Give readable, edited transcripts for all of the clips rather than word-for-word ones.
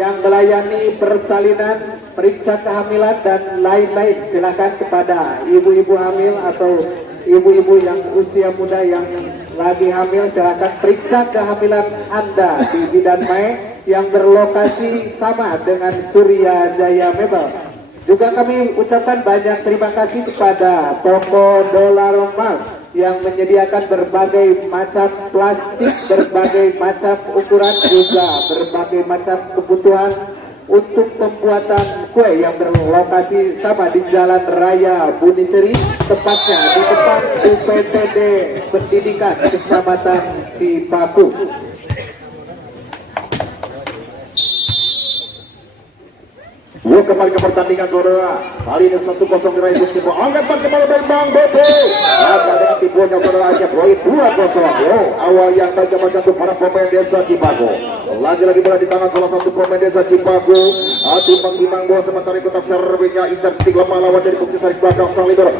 yang melayani persalinan, periksa kehamilan dan lain-lain. Silakan kepada ibu-ibu hamil atau ibu-ibu yang usia muda yang lagi hamil, silakan periksa kehamilan Anda di Bidan Mae yang berlokasi sama dengan Surya Jaya Mebel. Juga kami ucapkan banyak terima kasih kepada toko Dolar Mall yang menyediakan berbagai macam plastik, berbagai macam ukuran, juga berbagai macam kebutuhan untuk pembuatan kue yang berlokasi sama di Jalan Raya Buniseri, tepatnya di depan UPTD Pendidikan Kecamatan Cipaku. Yuk kembali ke pertandingan saudara. Kali ini 1-0 diraih Persib. Angkat kembali dari Bang Bobo. Maka dengan tipuannya saudara hanya poin 2-0. Yo, awal yang baca-baca untuk para pemain Desa Cipago. Lagi-lagi bola di tangan salah satu pemain Desa Cipago. Timbang-timbang bola sementara ikut servisnya incar titik lemah lawan dari Bukti Sari belakang sang libero.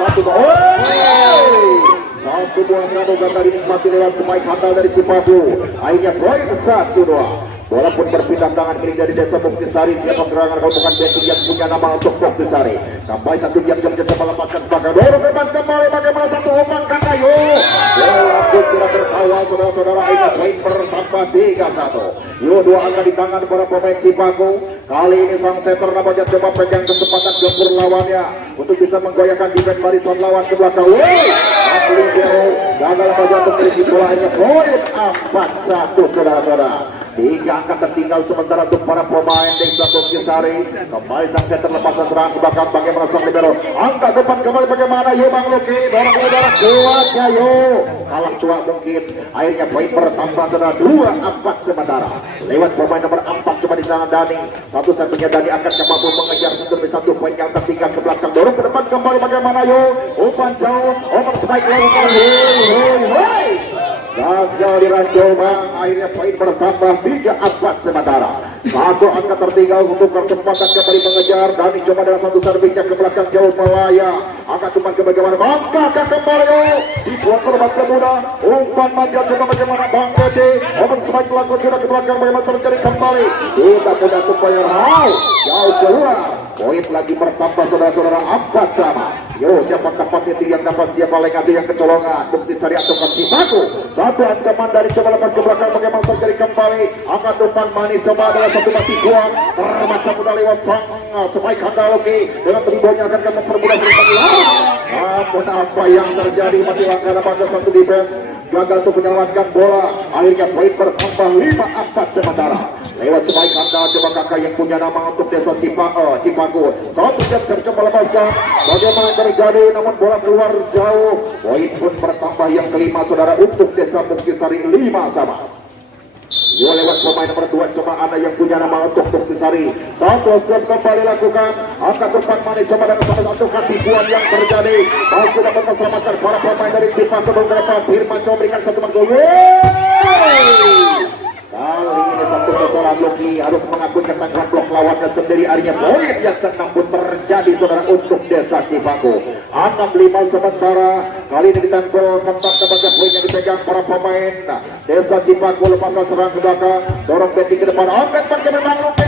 Satu bola. Satu buah satu ganda dinikmati lewat Spike handal dari Cipago. Akhirnya poin 1-2. Walaupun berpindah tangan kiri dari Desa Bukti Sari, siapa serangan kalau bukan Betty yang punya nama untuk Bukti Sari. Kembali satu jam coba lepaskan belakang. Dorong depan kembali bagaimana satu umpan kan ayo. Bola pun tidak terkawal saudara-saudara. Ini poin bertambah 3-1. Yo, dua angka di tangan para pemain Cipago. Kali ini sang setter namanya coba pegang kesempatan gempur lawannya untuk bisa menggoyahkan defense barisan lawan ke belakang. Gagal saja untuk berisi bola, hanya poin 4-1 saudara-saudara. 3 angka tertinggal sementara untuk para pemain Desa Bukti Sari. Kembali sang setter lepasan serangan ke belakang bagaimana sang libero. Angka depan kembali bagaimana yo Bang Luki. Dorong udara kuatnya yo. Kalah cuak mungkin. Akhirnya poin bertambah saudara 2-4 sementara. Lewat pemain nomor 4 coba di sana Dani. Satu satunya Dani akan mampu mengejar satu poin yang tertinggal ke belakang. Dorong ke depan kembali bagaimana yo. Umpan jauh. Umpan strike lagi. Gagal dirancang Bang. Akhirnya poin bertambah 3-4 sementara. Satu angka tertinggal untuk kesempatan kembali mengejar. Dani coba dengan satu servisnya ke belakang jauh melaya. Angkat umpan ke bagaimana Bangka kembali dibuat berbahasa muda. Umpan manja coba bagaimana Bang Gede. Open spike lakukan sudah ke belakang bagaimana terjadi kembali. Kita punya supaya jauh keluar. Poin lagi bertambah saudara-saudara 4 sama. Yo, siapa dapat itu yang dapat, siapa lagi ada yang kecolongan. Bukti Sari atau Cipago. Satu ancaman dari coba lepas ke belakang bagaimana terjadi kembali. Angkat depan manis coba adalah satu mati kuat. Terbaca mudah lewat sang Spike Handaloki. Dengan tribonya akan mempermudah bertanggung. Namun apa yang terjadi mati langkah pada satu defense. Gagal untuk menyelamatkan bola. Akhirnya poin bertambah 5-4 sementara. Lewat Spike Handal coba kakak yang punya nama untuk Desa Cipago. Satu jam coba lepaskan. Bagaimana terjadi namun bola keluar jauh. Poin pun bertambah yang kelima saudara untuk Desa Bukti Sari 5 sama. Yo, lewat pemain nomor 2 coba ada yang punya nama untuk Bukti Sari. Satu set kembali lakukan. Angkat depan manis coba dengan satu kaki buat yang terjadi. Masih dapat menyelamatkan para pemain dari Cipago beberapa. Firman coba berikan satu gol. Kali ini satu kesalahan Loki harus mengakui ketangkasan blok lawannya sendiri. Akhirnya poin yang ke-6 pun terjadi saudara untuk Desa Cipago. 6-5 sementara. Kali ini ditangkul tentang kebaga poin yang dipegang para pemain Desa Cipago. Lepasan serang ke belakang. Dorong Betty ke depan. Angkat pakai memang Loki.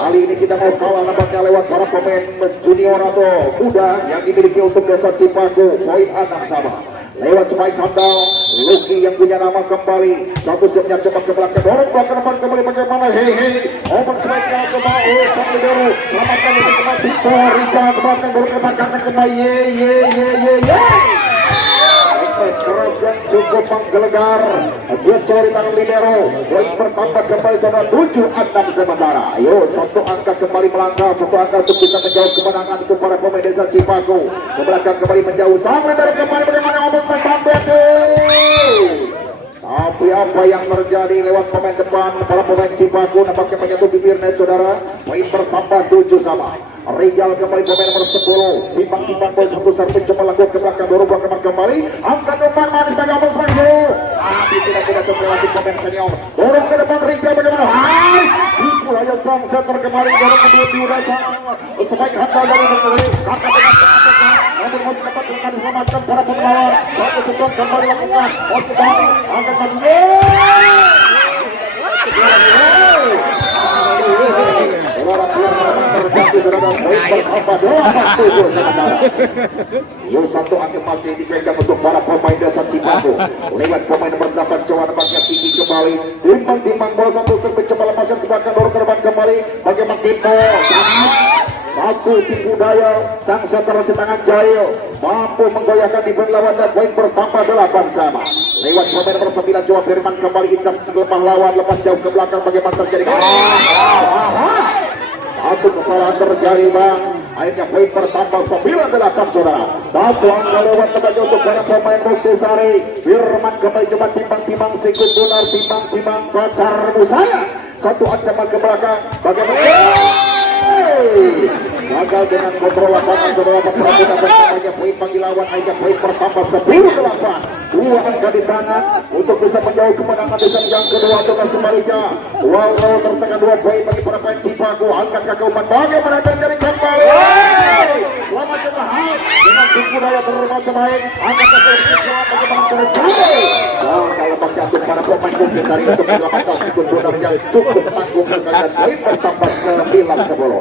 Kali ini kita mau kalah nampaknya lewat para pemain junior atau muda yang dimiliki untuk Desa Cipago. Poin 6 sama. Lewat Spike Handal, Lucky yang punya nama kembali. Satu setnya cepat ke belakang, dorong ke depan kembali bagaimana open strike-nya kembali sang libero. Selamatkan untuk kembali Victor Richard ke belakang, dorong ke belakang kembali keras dan cukup menggelegar. Dia cari tangan libero. Poin bertambah kembali sama 7-6 sementara. Ayo, satu angka kembali melangkah, satu angka untuk bisa menjauh kemenangan untuk para pemain Desa Cipago. Ke belakang kembali menjauh, sang libero kembali bagaimana omong tapi apa yang terjadi lewat pemain depan para pemain Cipago nampaknya menyatu bibir net saudara. Poin bertambah 7 sama. Rijal kembali pemain nomor 10. Timbang-timbang bola satu servis coba lakukan ke belakang dorong belakang kembali. Angkat umpan manis bagi Abang Sanggo. Tapi tidak terlatih pemain senior. Dorong ke depan Rijal bagaimana? Ibu aja sang setter kemarin dorong ke udara sebaik handal dari negeri. Angkat dengan namun harus dapat dengan diselamatkan para pengawal. Satu setor kembali lakukan. Angkat lagi. Satu angka masih dipegang untuk para pemain dasar Cipaku. Lewat pemain nomor 8 Jawa nampaknya tinggi kembali. Timbang bola satu mencoba lepaskan ke belakang, dorong ke depan kembali. Bagaimana Tito? Satu tinggu daya, sang setter tangan Jail mampu menggoyahkan di lawan dan poin bertambah 8 sama. Lewat pemain nomor 9 Jawa Firman kembali incar lemah lawan, lepas jauh ke belakang. Bagaimana terjadi? Satu kesalahan terjadi bang. Akhirnya poin bertambah 9-8 saudara. Satu angka lewat temannya untuk para pemain Muktisari. Firman kembali coba timbang-timbang sikut benar, timbang-timbang pacar musaya. Satu ancaman ke belakang. Bagaimana? Gagal dengan kontrol lapangan saudara. Perhatikan bersamanya poin panggil lawan. Akhirnya poin bertambah 10-8. Dua angka di tangan untuk bisa menjauh kemenangan di set yang kedua dengan sebaliknya. Walau tertekan 2 poin bagi para pemain Cipaku. Angkat kaki umpan. Bagaimana terjadi kembali? Selamat bertahan dengan tinggi daya terus baik. Angkat kaki umpan. Bagaimana terjadi? Kalau jatuh para pemain Muktisari untuk menyelamatkan sikut bola yang cukup tangguh dan poin bertambah 9-10.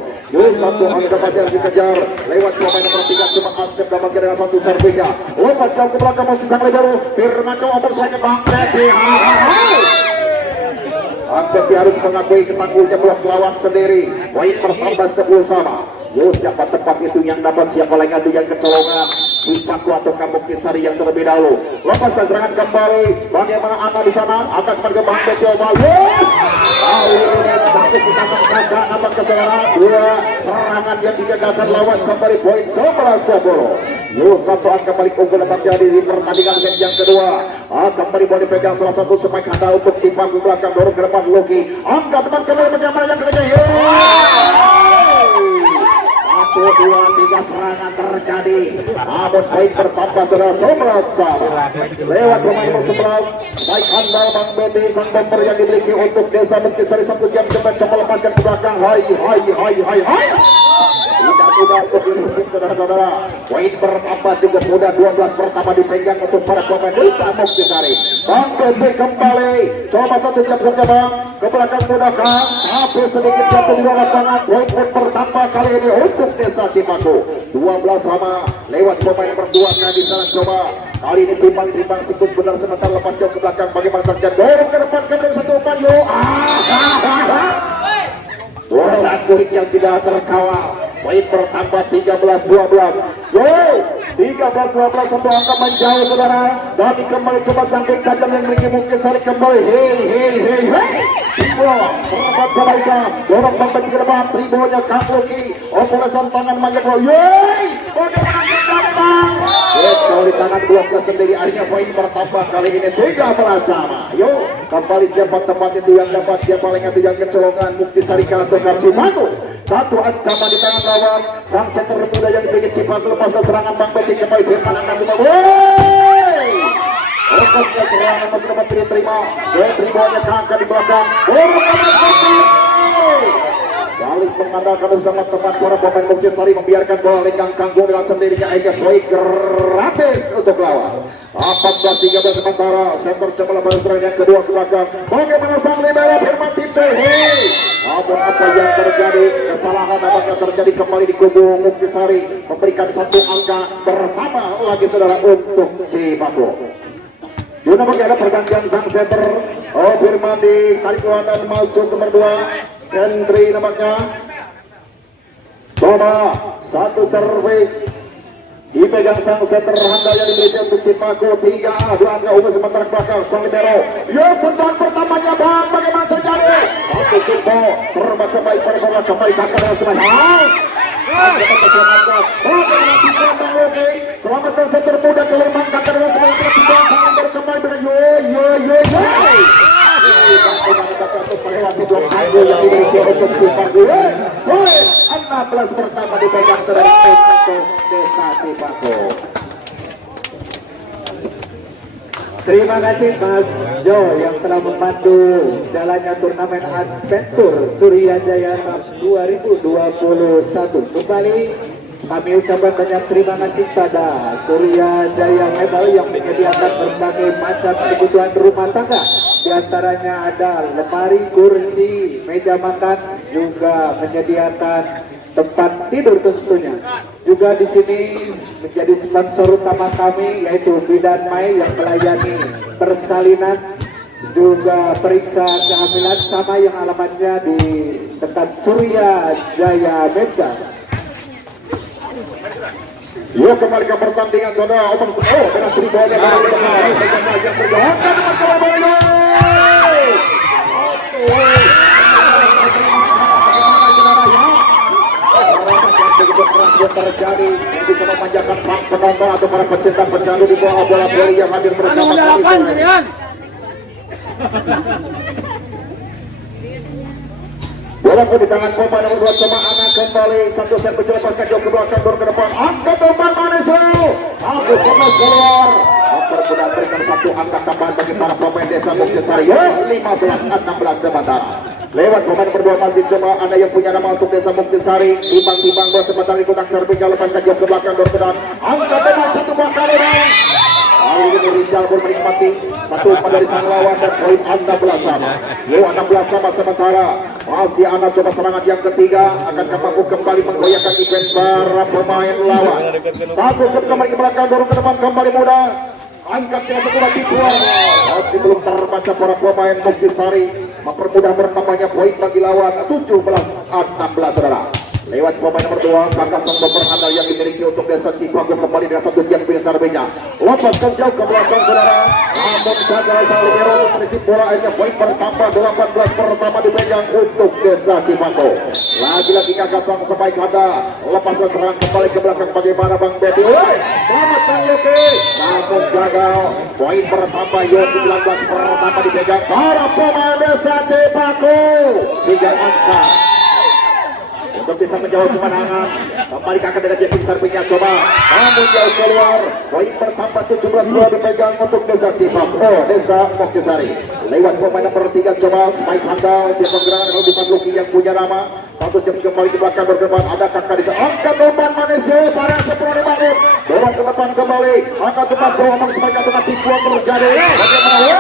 Satu angka masih harus dikejar lewat pemain nomor 3 cuma Asep dan bagian dengan satu servisnya. Lompat jauh ke belakang masih sang lebaru. Firman coba bersanya Bang Teti. Asep harus mengakui ketangguhnya blok lawan sendiri. Poin bertambah 10 sama. Siapa tepat itu yang dapat, siapa lagi itu yang kecolongan. Cipaku atau Muktisari yang terlebih dahulu. Lepas serangan kembali. Bagaimana Ana di sana akan berkembang coba. Satu kita menggagal amat kecolongan. Dua serangan yang digagalkan lawan kembali poin 11-10. Satu angka balik unggul dapat jadi di pertandingan game yang kedua. Kembali boleh dipegang salah satu spike handal untuk Cipaku belakang dorong ke depan Loki. Angka teman kembali bagaimana yang ketiga. 1, 2, 3 serangan terjadi. Namun poin bertambah sudah 11. Lewat pemain nomor 11 baik handal Bang Beti sang bomber yang dimiliki untuk Desa Muktisari. 1 jam coba lepaskan ke belakang. Hai. Tidak mudah untuk dihukum saudara-saudara. Poin bertambah cukup mudah. 12 pertama dipegang untuk para pemain Desa Muktisari. Bang Beti kembali. Coba 1 jam saja bang. Ke belakang mudahkan. Tapi sedikit jatuh di bawah lapangan. Poin bertambah kali ini untuk Desa Cipaku. 12 sama. Lewat pemain nomor 2 kali di sana coba. Kali ini timbang sikut benar sebentar lepas jauh ke belakang. Bagaimana saja dorong ke depan kembali satu umpan. Bola kulit yang tidak terkawal. Poin bertambah 13-12. 13-12 satu angka menjauh saudara. Dan kembali coba sangkut tajam yang memiliki Muktisari kembali. Hei. Terlepas kebaikan. Dorong sampai ke depan. Tribonya Kakloki. Operasi tangan banyak. Kalau di tangan bloknya sendiri akhirnya poin bertambah kali ini 13 sama. Kembali siapa tempat itu yang dapat, siapa lagi itu yang kecolongan. Muktisari kalah atau Cipaku. Satu ancaman di tangan lawan. Sang setter muda yang dimiliki Cipaku lepas serangan Bang Beti kembali Firman akan Rekosnya serangan dapat diterima. Tribonya Kakak di belakang. Balik mengandalkan bersama teman para pemain Muktisari membiarkan bola lenggang kanggung dengan sendirinya. Akhirnya poin gratis untuk lawan. 14-13 sementara. Center coba lepas serangan yang kedua ke belakang. Bagaimana sang libero Firman Tito. Namun apa yang terjadi? Kesalahan apakah terjadi kembali di kubu Muktisari. Memberikan satu angka pertama lagi saudara untuk Cipaku. Juna bagi ada pergantian sang center. Firman di tarik keluar dan masuk nomor 2. Henry nampaknya. Coba satu servis dipegang sang setter handal yang dimiliki untuk Cipaku. 3 2 angka umum sementara belakang sang libero. Sentuhan pertamanya bang. Bagaimana terjadi? Satu Tito terbaca baik pada bola kembali Kakak dengan serangan. Selamatkan setter muda keluar Kakak dengan serangan. Tangan berkembali dengan melewati blok anggo yang dimiliki untuk Cipaku. Poin 16 pertama dipegang terhadap untuk Desa Cipaku. Terima kasih Mas Jo yang telah membantu jalannya turnamen Adventure Surya Jaya 2021. Kembali kami ucapkan banyak terima kasih pada Surya Jaya Mebel yang menyediakan berbagai macam kebutuhan rumah tangga Di antaranya ada lemari, kursi, meja makan, juga menyediakan tempat tidur tentunya. Juga di sini menjadi sponsor utama kami yaitu Bidan Mai yang melayani persalinan, juga periksa kehamilan, sama yang alamatnya di dekat Surya Jaya Mega. Yuk kembali ke pertandingan saudara. Omong dengan seri bola yang terjadi bisa memanjakan sang penonton atau para pecinta pecandu di bawah bola voli yang hadir bersama kami. Bola pun di tangan pemain nomor 2 coba anak kembali satu set menjelaskan jauh ke belakang ke depan angkat umpan manis Agus keluar mempermudah berikan satu angka tambahan bagi para pemain Desa Muktisari 15-16 sementara lewat pemain nomor 2 masih coba ada yang punya nama untuk Desa Muktisari timbang-timbang bola sementara di kotak servis lepaskan jauh ke belakang ke depan angkat umpan satu buah kali kali ini Rizal pun menikmati satu umpan dari sang lawan dan poin 16 sama. Lewat 16 sama sementara masih anak coba serangan yang ketiga akan mampu kembali menggoyahkan event para pemain lawan. Satu set kembali ke belakang dorong ke depan kembali mudah. Angkatnya satu lagi keluar. Masih belum terbaca para pemain Muktisari mempermudah bertambahnya poin bagi lawan 17-16 saudara. Lewat pemain nomor 2 kakak sang dokter andal yang dimiliki untuk Desa Cipago kembali dengan satu tiang pilih serbinya lepaskan jauh ke belakang saudara namun gagal sang libero untuk menisip bola akhirnya poin bertambah 18 pertama dipegang untuk Desa Cipago lagi-lagi kakak sang sampai kata lepaskan serangan kembali ke belakang bagaimana Bang Bedi selamat Bang Yoki namun gagal poin bertambah 19 pertama dipegang para pemain Desa Cipago 3 angka untuk bisa menjawab kemenangan kembali kakak dengan Jepang serbinya coba namun jauh keluar poin bertambah 17 dipegang untuk Desa Cipago Desa Muktisari lewat pemain nomor 3 coba spike handal siapa gerangan kalau bukan Luki yang punya nama satu siap kembali di belakang berdepan ada kakak di angkat umpan manis para sepuluh dibangun dorong ke depan kembali angkat umpan jauh omong sebagai dengan tipuan terjadi bagaimana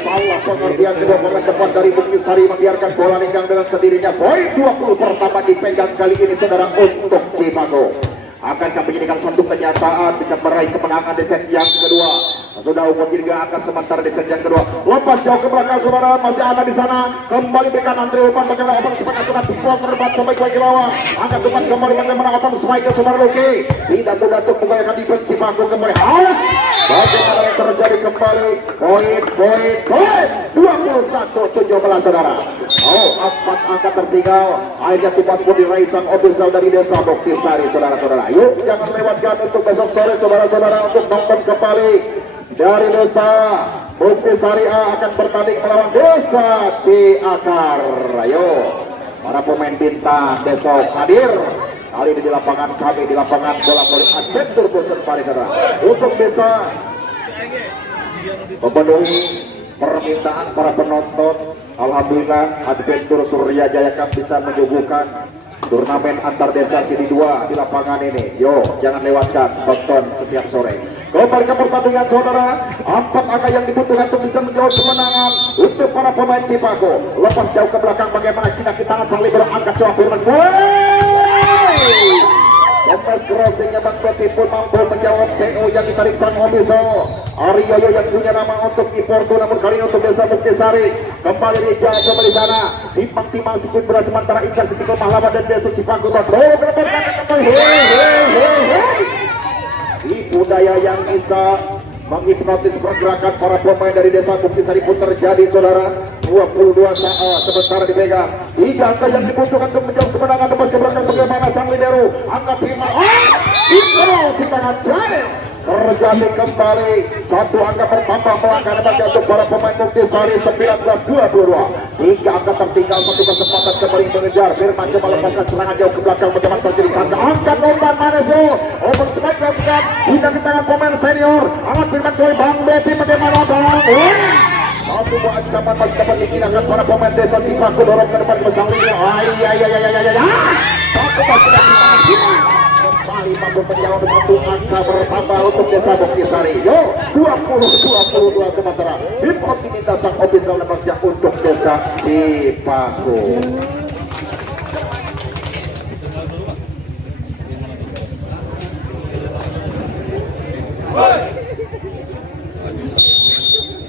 salah pengertian kedua pemain depan dari Muktisari membiarkan bola linggang dengan sendirinya poin 20 pertama dipegang kali ini saudara untuk Cipago akankah menjadikan satu kenyataan bisa meraih kemenangan di set yang kedua sudah umur 3 angka sementara di set yang kedua lepas jauh ke belakang saudara masih ada di sana kembali berikan Andre umpan bagaimana abang sepakat sudah tipuan terbat sampai bagi lawan angkat umpan kembali bagaimana abang sepakat ke saudara Luki tidak mudah untuk membayangkan di Cipago kembali harus bagaimana yang terjadi kembali poin 21-17 saudara empat angka tertinggal akhirnya tumpah pun diraih sang ofisial dari Desa Muktisari saudara-saudara yuk jangan lewatkan untuk besok sore saudara-saudara untuk nonton kembali dari Desa Muktisari A akan bertanding melawan Desa Ciakar ayo para pemain bintang besok hadir kali ini di lapangan kami di lapangan bola voli Adventure Bosen Parigara untuk bisa memenuhi permintaan para penonton. Alhamdulillah Adventure Surya Jaya Cup bisa menyuguhkan turnamen antar desa sini 2 di lapangan ini. Yo, jangan lewatkan, tonton setiap sore. Kembali ke pertandingan saudara, 4 angka yang dibutuhkan untuk bisa menjawab kemenangan untuk para pemain Cipago. Lepas jauh ke belakang bagaimana kita tangan sang libero angkat coba Firman. Lepas crossingnya Bang Peti pun mampu menjawab TO yang ditarik sang official Aryoyo yang punya nama untuk Iporto namun kali ini untuk Desa Muktisari kembali Rijal coba di sana timbang-timbang sikut beras sementara Icar ketika pahlawan dan Desa Cipago Ibu daya yang bisa menghipnotis pergerakan para pemain dari Desa Muktisari pun terjadi saudara 22 sementara dipegang 3 angka yang dibutuhkan untuk menjauh kemenangan lepas ke belakang bagaimana sang libero angkat Firman si tangan Jail terjadi kembali 1 angka bertambah melangkah bagi untuk para pemain Muktisari 19-22 3 angka tertinggal 1 kesempatan kembali mengejar Firman coba lepaskan serangan jauh ke belakang bagaimana terjadi angkat umpan Maneso open strike lakukan tidak di tangan pemain senior angkat Firman kembali Bang Beti bagaimana Bang satu buah ancaman masih dapat digunakan para pemain Desa Cipago dorong ke depan bersama ini satu masih dapat kembali mampu menjawab satu angka bertambah untuk Desa Buktisari. Yo 20-22 sementara di Optiminta sang official lembaga untuk Desa Cipako.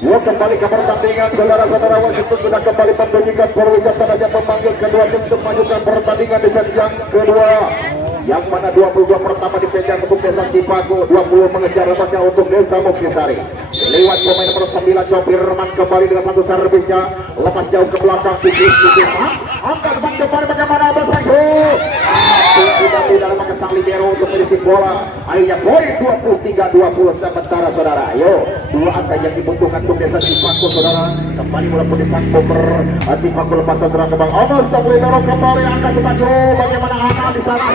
Yo kembali ke pertandingan, saudara-saudara wasit sudah kembali membunyikan perwisataan saja memanggil kedua tim untuk melanjutkan pertandingan di set yang kedua. Yang mana 22 pertama dipegang untuk Desa Cipako, 20 mengejar rebutnya untuk Desa Muktisari. Lewat pemain nomor 9 Copirman kembali dengan satu servisnya, lepas jauh ke belakang tipis. Angkat depan kembali bagaimana bersaing. Tidak dalam maka sang libero untuk mengisi bola. Akhirnya poin 23-20 sementara saudara. Ayo, dua angka yang dibutuhkan untuk Desa Cipako saudara. Kembali mulai pedesan bomber Cipako lepas saudara ke bang. Omos sang libero kembali angkat depan jauh. Bagaimana angka di sana?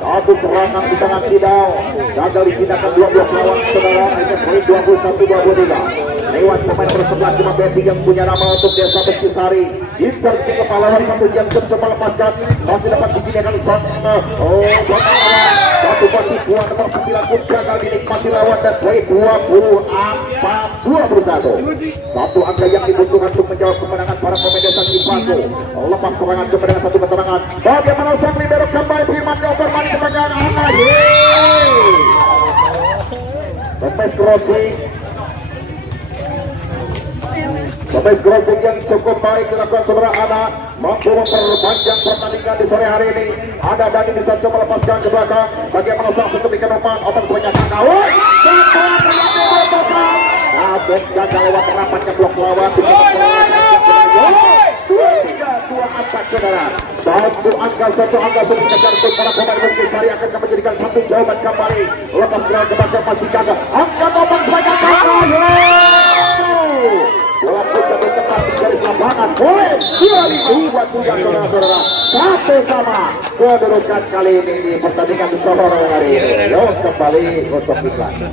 Satu serangan di tangan Tidal, gagal ditindakan 12 lawan saudara. Akhirnya poin 21-23. Lewat pemain nomor 11 cuma Betty yang punya nama untuk Desa Buktisari. Inter ke pahlawan satu jam coba lepaskan, masih dapat digunakan sana. Satu batu buah nomor 9 pun gagal dinikmati lawan dan poin 24-21. Satu angka yang dibutuhkan untuk menjawab kemenangan para pemain Desa Cipako. Lepas serangan coba dengan satu keterangan. Bagaimana sang libero kembali Firman Over mani kemenangan angka. Sampai crossing. Crossing yang cukup baik dilakukan saudara Ana, mampu memperpanjang pertandingan di sore hari ini. Ada Dani bisa coba lepaskan ke belakang. Bagaimana sang ketika nomor open sebanyak kawan. Abes gagal lewat rapat ke blok lawan. 2-3-2 angka saudara. Satu angka untuk mengejar untuk para pemain Buktisari akan menjadikan satu jawaban kembali. Lepas gerak ke belakang masih gagal. Angka open sebanyak kawan. Bola pun jatuh tepat di garis lapangan. Poin 25-23 saudara-saudara. Satu sama kedudukan kali ini di pertandingan sore hari ini. Yo kembali untuk iklan.